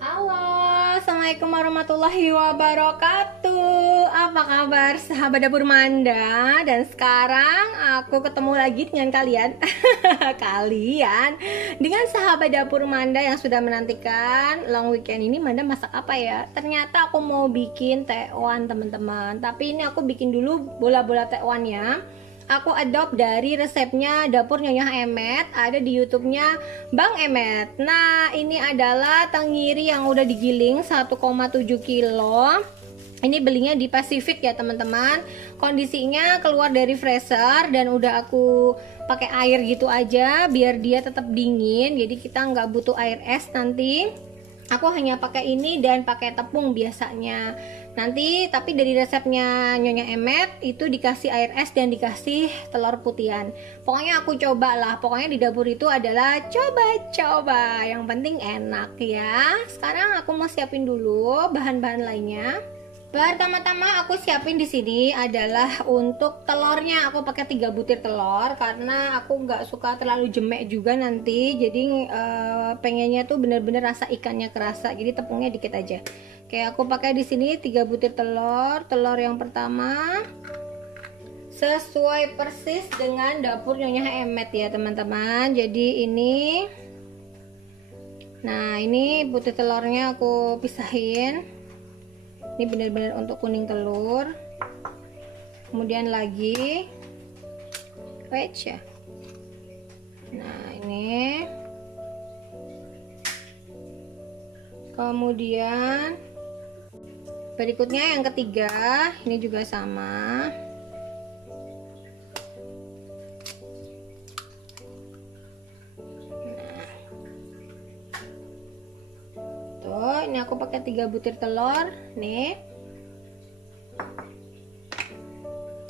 Halo, Assalamualaikum warahmatullahi wabarakatuh. Apa kabar sahabat dapur Manda? Dan sekarang aku ketemu lagi dengan kalian Kalian dengan sahabat dapur Manda yang sudah menantikan long weekend ini. Manda masak apa ya? Ternyata aku mau bikin tekwan teman-teman. Tapi ini aku bikin dulu bola-bola tekwannya. Aku adopt dari resepnya dapur Nyonya Emet, ada di YouTube-nya Bang Emet. Nah, ini adalah tenggiri yang udah digiling 1,7 kilo. Ini belinya di Pacific ya teman-teman. Kondisinya keluar dari freezer dan udah aku pakai air gitu aja biar dia tetap dingin. Jadi kita nggak butuh air es nanti. Aku hanya pakai ini dan pakai tepung biasanya. Nanti tapi dari resepnya Nyonya Emet itu dikasih air es dan dikasih telur putihan. Pokoknya aku cobalah. Pokoknya di dapur itu adalah coba-coba. Yang penting enak ya. Sekarang aku mau siapin dulu bahan-bahan lainnya. Pertama-tama aku siapin di sini adalah untuk telurnya. Aku pakai 3 butir telur karena aku nggak suka terlalu jemek juga nanti. Jadi pengennya tuh bener-bener rasa ikannya kerasa. Jadi tepungnya dikit aja. Kayak aku pakai di sini 3 butir telur. Telur yang pertama sesuai persis dengan dapur Nyonya Emet ya teman-teman. Jadi ini, nah ini butir telurnya aku pisahin. Ini benar-benar untuk kuning telur. Kemudian lagi ya. Nah ini. Kemudian berikutnya yang ketiga, ini juga sama. Ini aku pakai 3 butir telur nih.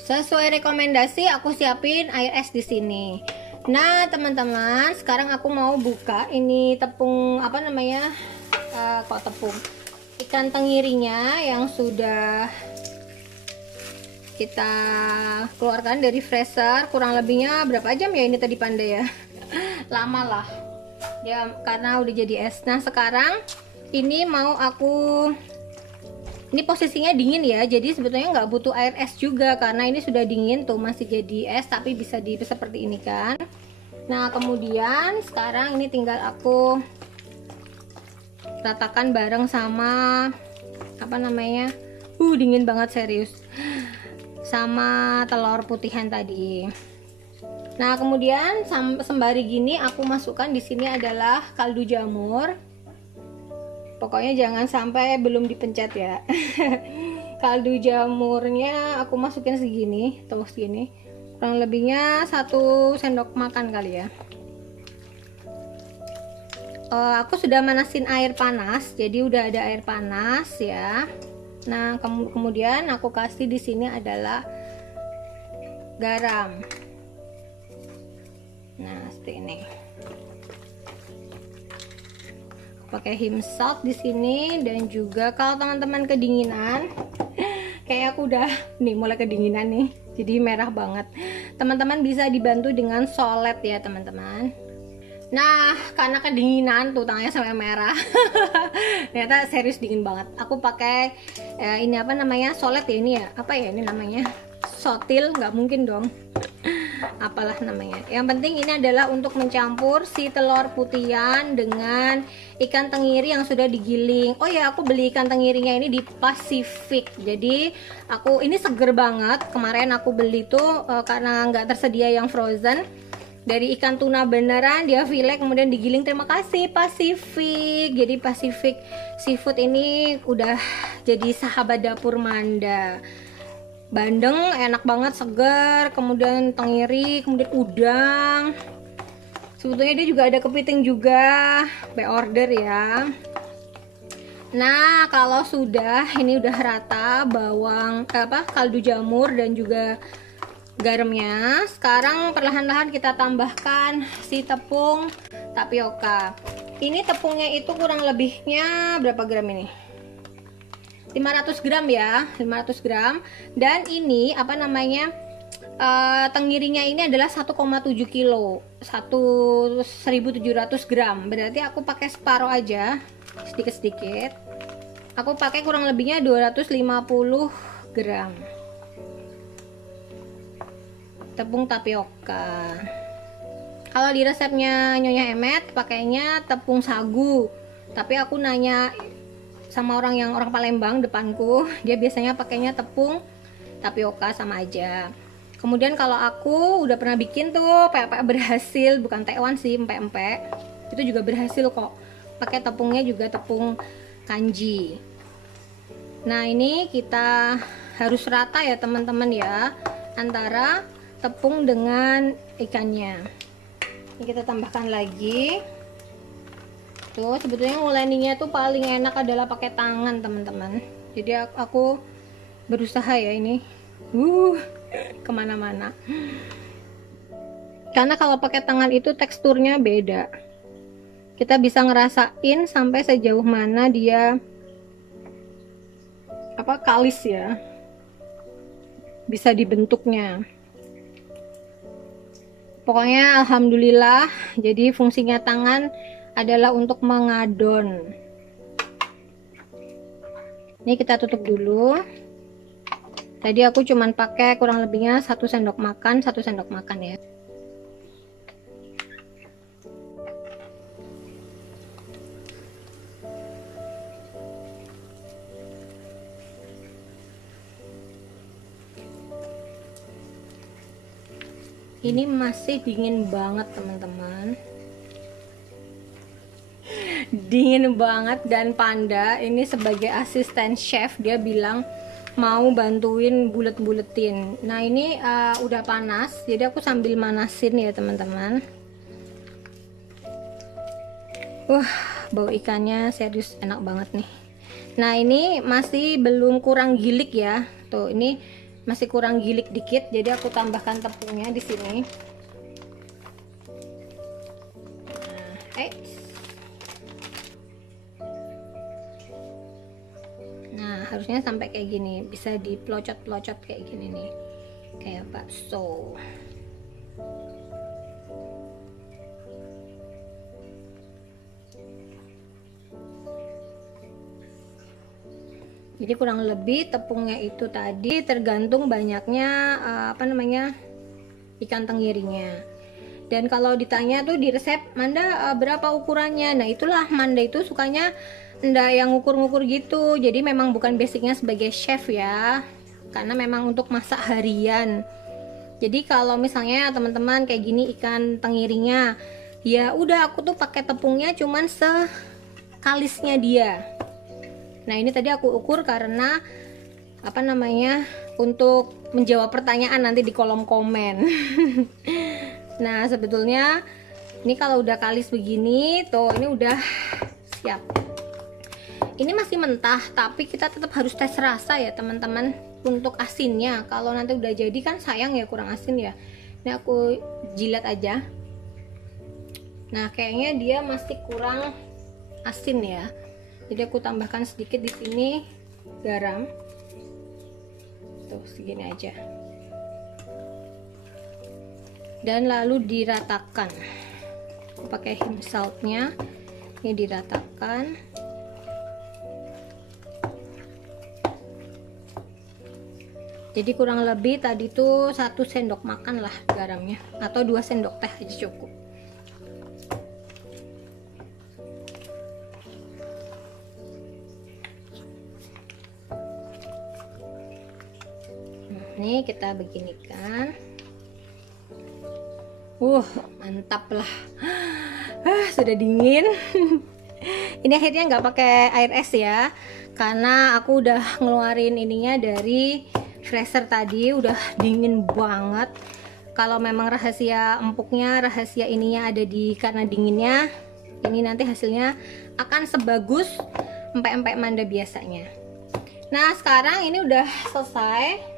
Sesuai rekomendasi aku siapin air es di sini. Nah, teman-teman, sekarang aku mau buka ini tepung apa namanya? Ikan tengirinya yang sudah kita keluarkan dari freezer. Kurang lebihnya berapa jam ya ini tadi Panda ya? Lama lah. Ya karena udah jadi es. Nah, sekarang ini mau ini posisinya dingin ya, jadi sebetulnya nggak butuh air es juga karena ini sudah dingin tuh, masih jadi es tapi bisa seperti ini kan. Nah kemudian sekarang ini tinggal aku ratakan bareng sama apa namanya, dingin banget serius, sama telur putihan tadi. Nah kemudian sembari gini aku masukkan di sini adalah kaldu jamur. Pokoknya jangan sampai belum dipencet ya. Kaldu jamurnya aku masukin segini, tuh segini. Kurang lebihnya 1 sendok makan kali ya. Aku sudah manasin air panas, jadi udah ada air panas ya. Nah, kemudian aku kasih di sini adalah garam. Nah, seperti ini. Pakai him salt di sini, dan juga kalau teman-teman kedinginan kayak aku udah nih mulai kedinginan nih jadi merah banget, teman-teman bisa dibantu dengan solet ya teman-teman. Nah karena kedinginan tuh tangannya sampai merah ternyata serius dingin banget. Aku pakai ini apa namanya, solet ya, ini ya apa ya ini namanya, sotil, nggak mungkin dong apalah namanya. Yang penting ini adalah untuk mencampur si telur putihan dengan ikan tenggiri yang sudah digiling. Oh ya, aku beli ikan tenggirinya ini di Pacific. Jadi aku ini seger banget. Kemarin aku beli tuh karena nggak tersedia yang frozen. Dari ikan tuna beneran, dia fillet kemudian digiling. Terima kasih Pacific. Jadi Pacific Seafood ini udah jadi sahabat dapur Manda. Bandeng enak banget, segar, kemudian tenggiri, kemudian udang. Sebetulnya dia juga ada kepiting juga, by order ya. Nah kalau sudah ini udah rata bawang kaldu jamur dan juga garamnya, sekarang perlahan-lahan kita tambahkan si tepung tapioka. Ini tepungnya itu kurang lebihnya berapa gram ini? 500 gram ya, 500 gram. Dan ini apa namanya, tenggirinya ini adalah 1,7 kilo, 1.700 gram. Berarti aku pakai separuh aja. sedikit-sedikit. Aku pakai kurang lebihnya 250 gram tepung tapioka. Kalau di resepnya Nyonya Emet pakainya tepung sagu, tapi aku nanya sama orang Palembang depanku, dia biasanya pakainya tepung tapioka, sama aja. Kemudian kalau aku udah pernah bikin tuh pempek berhasil, bukan tekwan sih, empek-empek itu juga berhasil kok, pakai tepungnya juga tepung kanji. Nah ini kita harus rata ya teman-teman ya, antara tepung dengan ikannya. Ini kita tambahkan lagi. Tuh sebetulnya nguleninya tuh paling enak adalah pakai tangan teman-teman. Jadi aku berusaha ya ini kemana-mana, karena kalau pakai tangan itu teksturnya beda. Kita bisa ngerasain sampai sejauh mana dia kalis ya, bisa dibentuknya. Pokoknya alhamdulillah, jadi fungsinya tangan adalah untuk mengadon. Ini kita tutup dulu. Tadi aku cuman pakai kurang lebihnya 1 sendok makan, 1 sendok makan ya. Ini masih dingin banget teman-teman, dingin banget. Dan Panda ini sebagai asisten chef, dia bilang mau bantuin bulet-buletin. Nah ini udah panas, jadi aku sambil manasin ya teman-teman. Bau ikannya serius enak banget nih. Nah ini masih belum, kurang gilik ya, tuh ini masih kurang gilik dikit, jadi aku tambahkan tepungnya di sini. Nah, harusnya sampai kayak gini, bisa dipelocot-pelocot kayak gini nih, kayak bakso. Jadi kurang lebih tepungnya itu tadi tergantung banyaknya ikan tenggirinya. Dan kalau ditanya tuh di resep, Manda berapa ukurannya? Nah itulah, Manda itu sukanya ndak yang ngukur-ngukur gitu. Jadi memang bukan basicnya sebagai chef ya, karena memang untuk masak harian. Jadi kalau misalnya teman-teman kayak gini ikan tenggirinya, ya udah aku tuh pakai tepungnya cuman sekalisnya dia. Nah ini tadi aku ukur karena untuk menjawab pertanyaan nanti di kolom komen. Nah sebetulnya ini kalau udah kalis begini tuh, ini udah siap. Ini masih mentah, tapi kita tetap harus tes rasa ya teman-teman untuk asinnya. Kalau nanti udah jadi kan sayang ya, kurang asin ya. Ini aku jilat aja. Nah kayaknya dia masih kurang asin ya. Jadi aku tambahkan sedikit di sini garam. Tuh segini aja. Dan lalu diratakan. Aku pakai Him saltnya. Ini diratakan. Jadi kurang lebih tadi tuh 1 sendok makan lah garamnya, atau 2 sendok teh aja cukup. Nih kita beginikan. Mantap lah. Sudah dingin. Ini akhirnya nggak pakai air es ya, karena aku udah ngeluarin ininya dari freezer tadi, udah dingin banget. Kalau memang rahasia empuknya, rahasia ininya ada di karena dinginnya, ini nanti hasilnya akan sebagus empek-empek Manda biasanya. Nah sekarang ini udah selesai.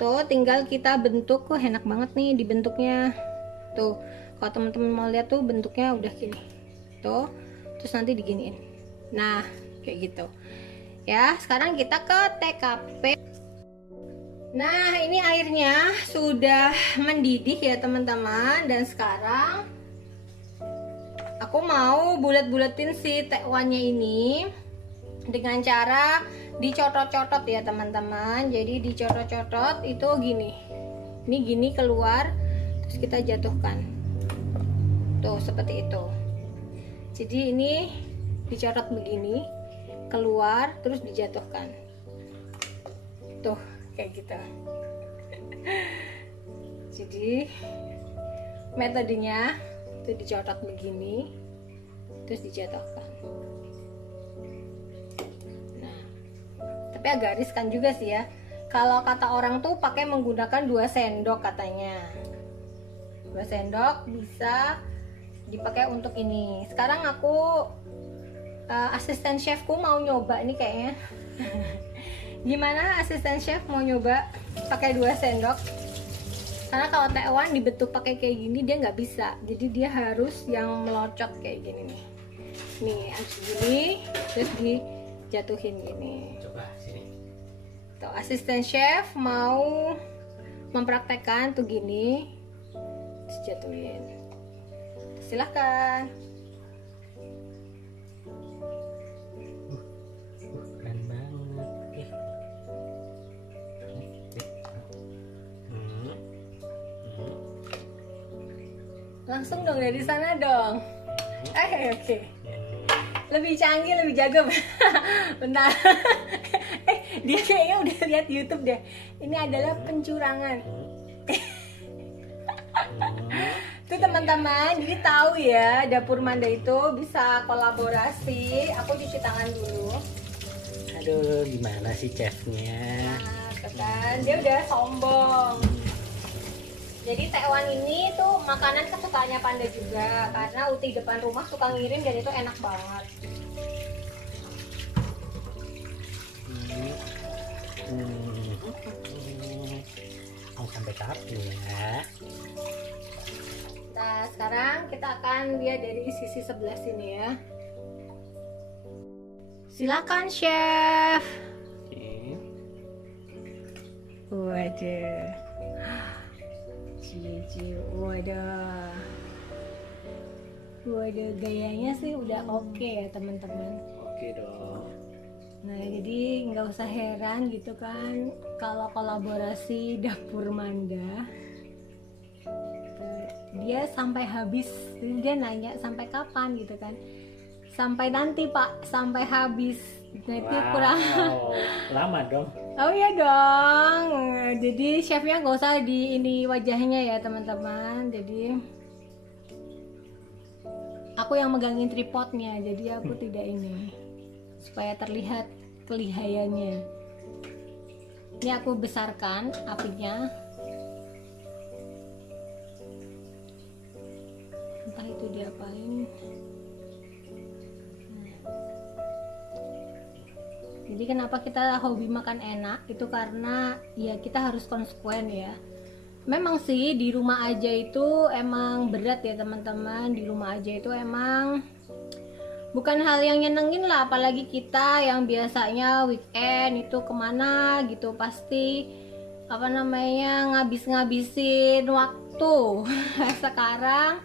Tuh tinggal kita bentuk. Enak banget nih dibentuknya. Tuh kalau teman-teman mau lihat tuh bentuknya udah gini. Tuh terus nanti diginiin. Nah kayak gitu ya. Sekarang kita ke TKP. Nah ini airnya sudah mendidih ya teman-teman. Dan sekarang aku mau bulat-bulatin si tekwannya ini dengan cara dicocot-cocot ya teman-teman. Jadi dicocot-cocot itu gini. Ini gini keluar, terus kita jatuhkan. Tuh seperti itu. Jadi ini dicocot begini, keluar, terus dijatuhkan. Tuh kayak gitu. Jadi metodenya itu dicocot begini, terus dijatuhkan. Nah, tapi agak riskan juga sih ya. Kalau kata orang tuh pakai menggunakan 2 sendok katanya. 2 sendok bisa dipakai untuk ini. Sekarang aku asisten chefku mau nyoba nih kayaknya. Gimana asisten chef mau nyoba pakai 2 sendok? Karena kalau tekwan dibentuk pakai kayak gini dia nggak bisa. Jadi dia harus yang melocot kayak gini nih. Nih harus gini, terus dijatuhin gini. Coba sini. Tuh, asisten chef mau mempraktekkan tuh gini, terus jatuhin. Silahkan. Keren banget. Langsung dong dari sana dong. Oke. Lebih canggih, lebih jago. Bentar. Dia kayaknya udah lihat YouTube deh. Ini adalah pencurangan. Tuh teman-teman, jadi tahu ya Dapur Manda itu bisa kolaborasi. Aku cuci tangan dulu. Aduh, gimana sih chefnya? Nah, tuh kan dia udah sombong. Jadi tekwan ini tuh makanan kesukaannya Panda juga, karena Uti depan rumah suka ngirim dan itu enak banget. Mau sampai kapan ya? Nah, sekarang kita akan lihat dari sisi sebelah sini ya. Silakan chef. Waduh. Waduh. Waduh, gayanya sih udah oke ya teman-teman. Oke dong. Nah, jadi nggak usah heran gitu kan kalau kolaborasi Dapur Manda. Dia sampai habis, jadi dia nanya sampai kapan gitu kan. Sampai nanti Pak, sampai habis. Nanti kurang lama dong. Oh iya dong. Jadi chefnya nggak usah di ini wajahnya ya teman-teman. Jadi aku yang megangin tripodnya, jadi aku tidak ini supaya terlihat kelihayannya. Ini aku besarkan apinya. Entah itu diapain. Jadi kenapa kita hobi makan enak itu karena ya kita harus konsekuen ya. Memang sih di rumah aja itu emang berat ya teman-teman. Di rumah aja itu emang bukan hal yang nyenengin lah, apalagi kita yang biasanya weekend itu kemana gitu pasti apa namanya ngabis-ngabisin waktu. Sekarang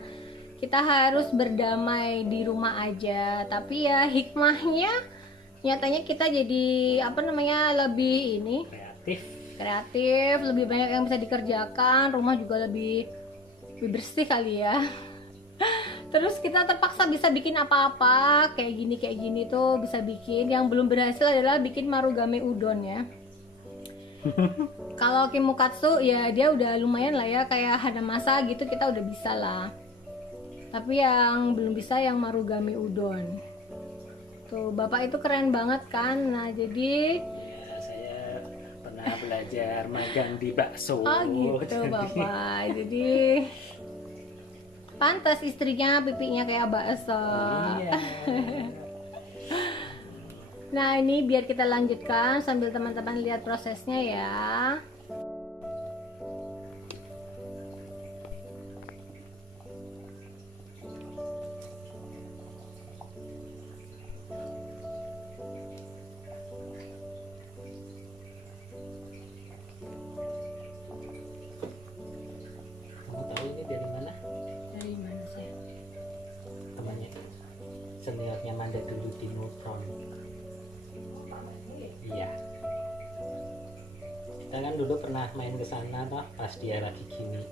kita harus berdamai di rumah aja. Tapi ya hikmahnya nyatanya kita jadi apa namanya lebih ini kreatif, lebih banyak yang bisa dikerjakan, rumah juga lebih bersih kali ya. Terus kita terpaksa bisa bikin apa-apa kayak gini tuh bisa bikin. Yang belum berhasil adalah bikin marugame udon ya. Kalau kimukatsu ya dia udah lumayan lah ya, kayak hanamasa gitu kita udah bisa lah. Tapi yang belum bisa yang marugame udon. Tuh, Bapak itu keren banget kan. Nah, jadi ya, saya pernah belajar magang di bakso. Oh gitu Bapak. Jadi pantas istrinya pipinya kayak bakso. Iya. Nah, ini biar kita lanjutkan sambil teman-teman lihat prosesnya ya. Kamu tahu ini dari mana? Dari mana sih? Temannya. front. Iya. Kita kan dulu pernah main ke sana toh pas dia lagi gini.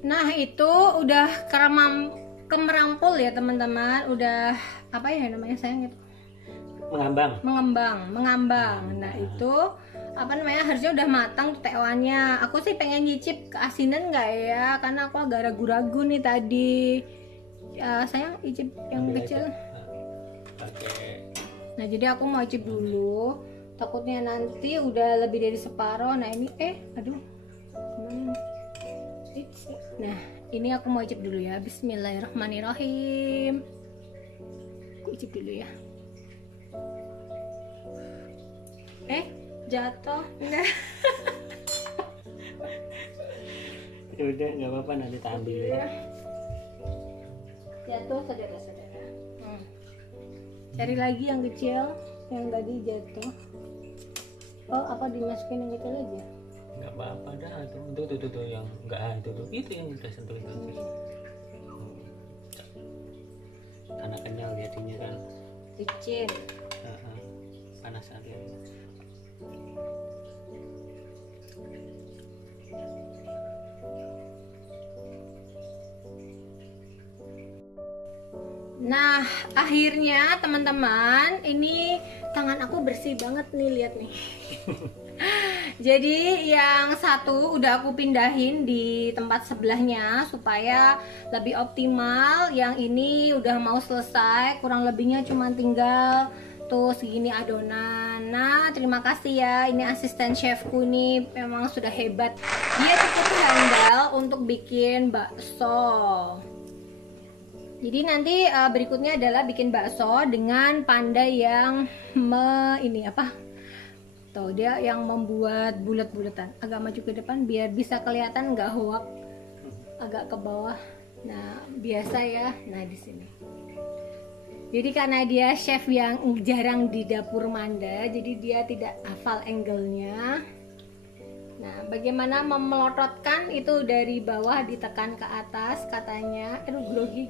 Nah itu udah kemerampul ya teman-teman, udah apa ya namanya sayang itu? Mengambang. Nah itu apa namanya, harusnya udah matang tuh tewannya. Aku sih pengen nyicip keasinan nggak ya, karena aku agak ragu-ragu nih tadi. Ya, sayang icip yang Ambil kecil. Oke. Nah jadi aku mau icip dulu, takutnya nanti udah lebih dari separuh. Nah ini aduh gimana nih? Nah ini aku mau icip dulu ya. Bismillahirrahmanirrahim. Aku icip dulu ya. Jatuh enggak? Ya udah nggak apa-apa, nanti tak ambil ya. Jatuh saudara-saudara. Cari lagi yang kecil, yang tadi jatuh. Oh apa dimasukin yang kecil aja? Nggak apa-apa dah tuh yang enggak itu yang udah sentuh itu. Karena kenyal jadinya kan. Licin. Panas sekali. Nah akhirnya teman-teman, ini tangan aku bersih banget nih, lihat nih. Jadi yang satu udah aku pindahin di tempat sebelahnya supaya lebih optimal. Yang ini udah mau selesai, kurang lebihnya cuma tinggal tuh segini adonan. Nah terima kasih ya, ini asisten chefku nih memang sudah hebat. Dia cukup handal untuk bikin bakso. Jadi nanti berikutnya adalah bikin bakso dengan Panda yang tuh dia yang membuat bulat-bulatan. Agak maju ke depan biar bisa kelihatan nggak hoak, agak ke bawah. Nah biasa ya. Nah di sini. Jadi karena dia chef yang jarang di dapur Manda, jadi dia tidak hafal angle-nya. Nah, bagaimana memelototkan itu dari bawah ditekan ke atas katanya. Aduh, grogi.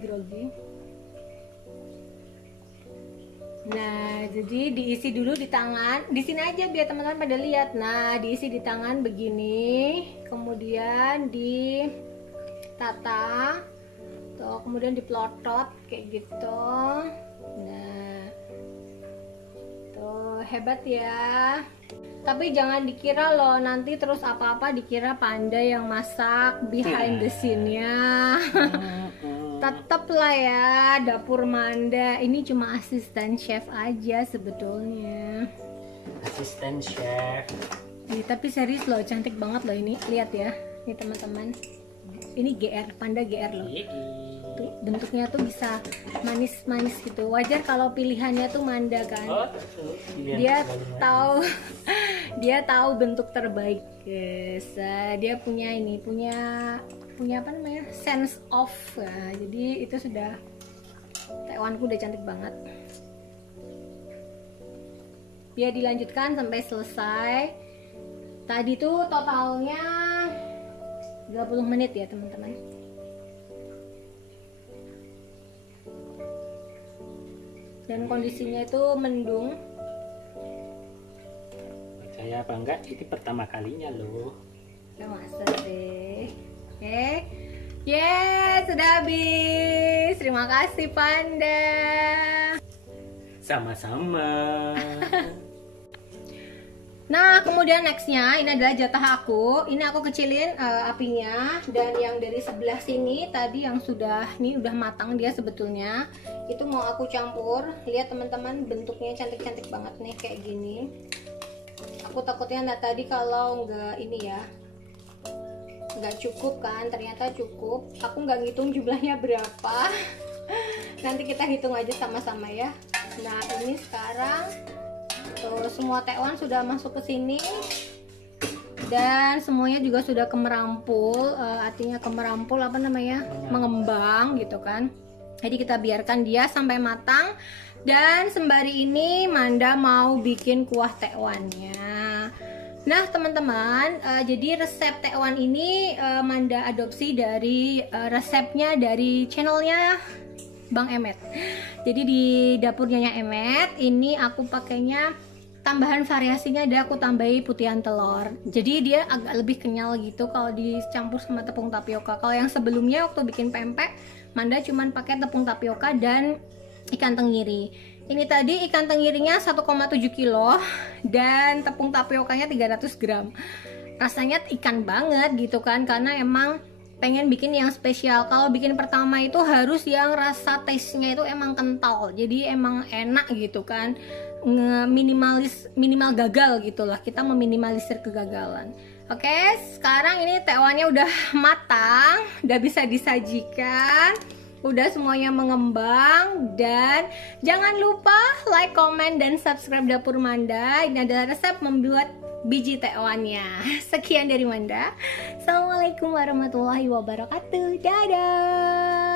Nah, jadi diisi dulu di tangan. Di sini aja biar teman-teman pada lihat. Nah, diisi di tangan begini, kemudian ditata. Tuh, kemudian dipelotot kayak gitu. Nah, tuh hebat ya. Tapi jangan dikira loh nanti terus apa-apa dikira Panda yang masak behind the scene-nya. Tetap lah ya, dapur Manda ini cuma asisten chef aja sebetulnya. Asisten chef. Tapi serius loh, cantik banget loh ini. Lihat ya, nih teman-teman. Ini GR, Panda GR loh. Tuh, bentuknya tuh bisa manis-manis gitu. Wajar kalau pilihannya tuh Manda kan. Dia tahu bentuk terbaik, guys. Dia punya apa namanya, sense of. Nah, jadi itu sudah tewanku udah cantik banget. Dia dilanjutkan sampai selesai. Tadi tuh totalnya 30 menit ya teman-teman. Dan kondisinya itu mendung. Percaya apa enggak, ini pertama kalinya loh. Gak masa sih. Sudah habis. Terima kasih Panda. Sama-sama. Nah kemudian nextnya ini adalah jatah aku. Ini aku kecilin apinya. Dan yang dari sebelah sini tadi yang udah matang dia sebetulnya. Itu mau aku campur. Lihat teman-teman, bentuknya cantik-cantik banget nih kayak gini. Aku takutnya tadi kalau nggak cukup kan, ternyata cukup. Aku nggak ngitung jumlahnya berapa. Nanti kita hitung aja sama-sama ya. Nah ini sekarang tuh semua tekwan sudah masuk ke sini. Dan semuanya juga sudah kemerampul, artinya kemerampul apa namanya, mengembang gitu kan. Jadi kita biarkan dia sampai matang. Dan sembari ini Manda mau bikin kuah tekwannya. Nah teman-teman, jadi resep tekwan ini Manda adopsi dari resepnya dari channelnya Bang Emet. Jadi di dapurnya Emet ini aku pakainya tambahan variasinya, ada aku tambahi putihan telur. Jadi dia agak lebih kenyal gitu kalau dicampur sama tepung tapioka. Kalau yang sebelumnya waktu bikin pempek, Manda cuman pakai tepung tapioka dan ikan tenggiri. Ini tadi ikan tenggirinya 1,7 kilo dan tepung tapiokanya 300 gram. Rasanya ikan banget gitu kan, karena emang pengen bikin yang spesial. Kalau bikin pertama itu harus yang rasa taste-nya itu emang kental, jadi emang enak gitu kan. Minimal gagal gitulah, kita meminimalisir kegagalan. Oke, sekarang ini tekwannya udah matang, udah bisa disajikan, udah semuanya mengembang. Dan jangan lupa like, comment, dan subscribe Dapur Manda. Ini adalah resep membuat biji tekwannya. Sekian dari Manda. Assalamualaikum warahmatullahi wabarakatuh. Dadah.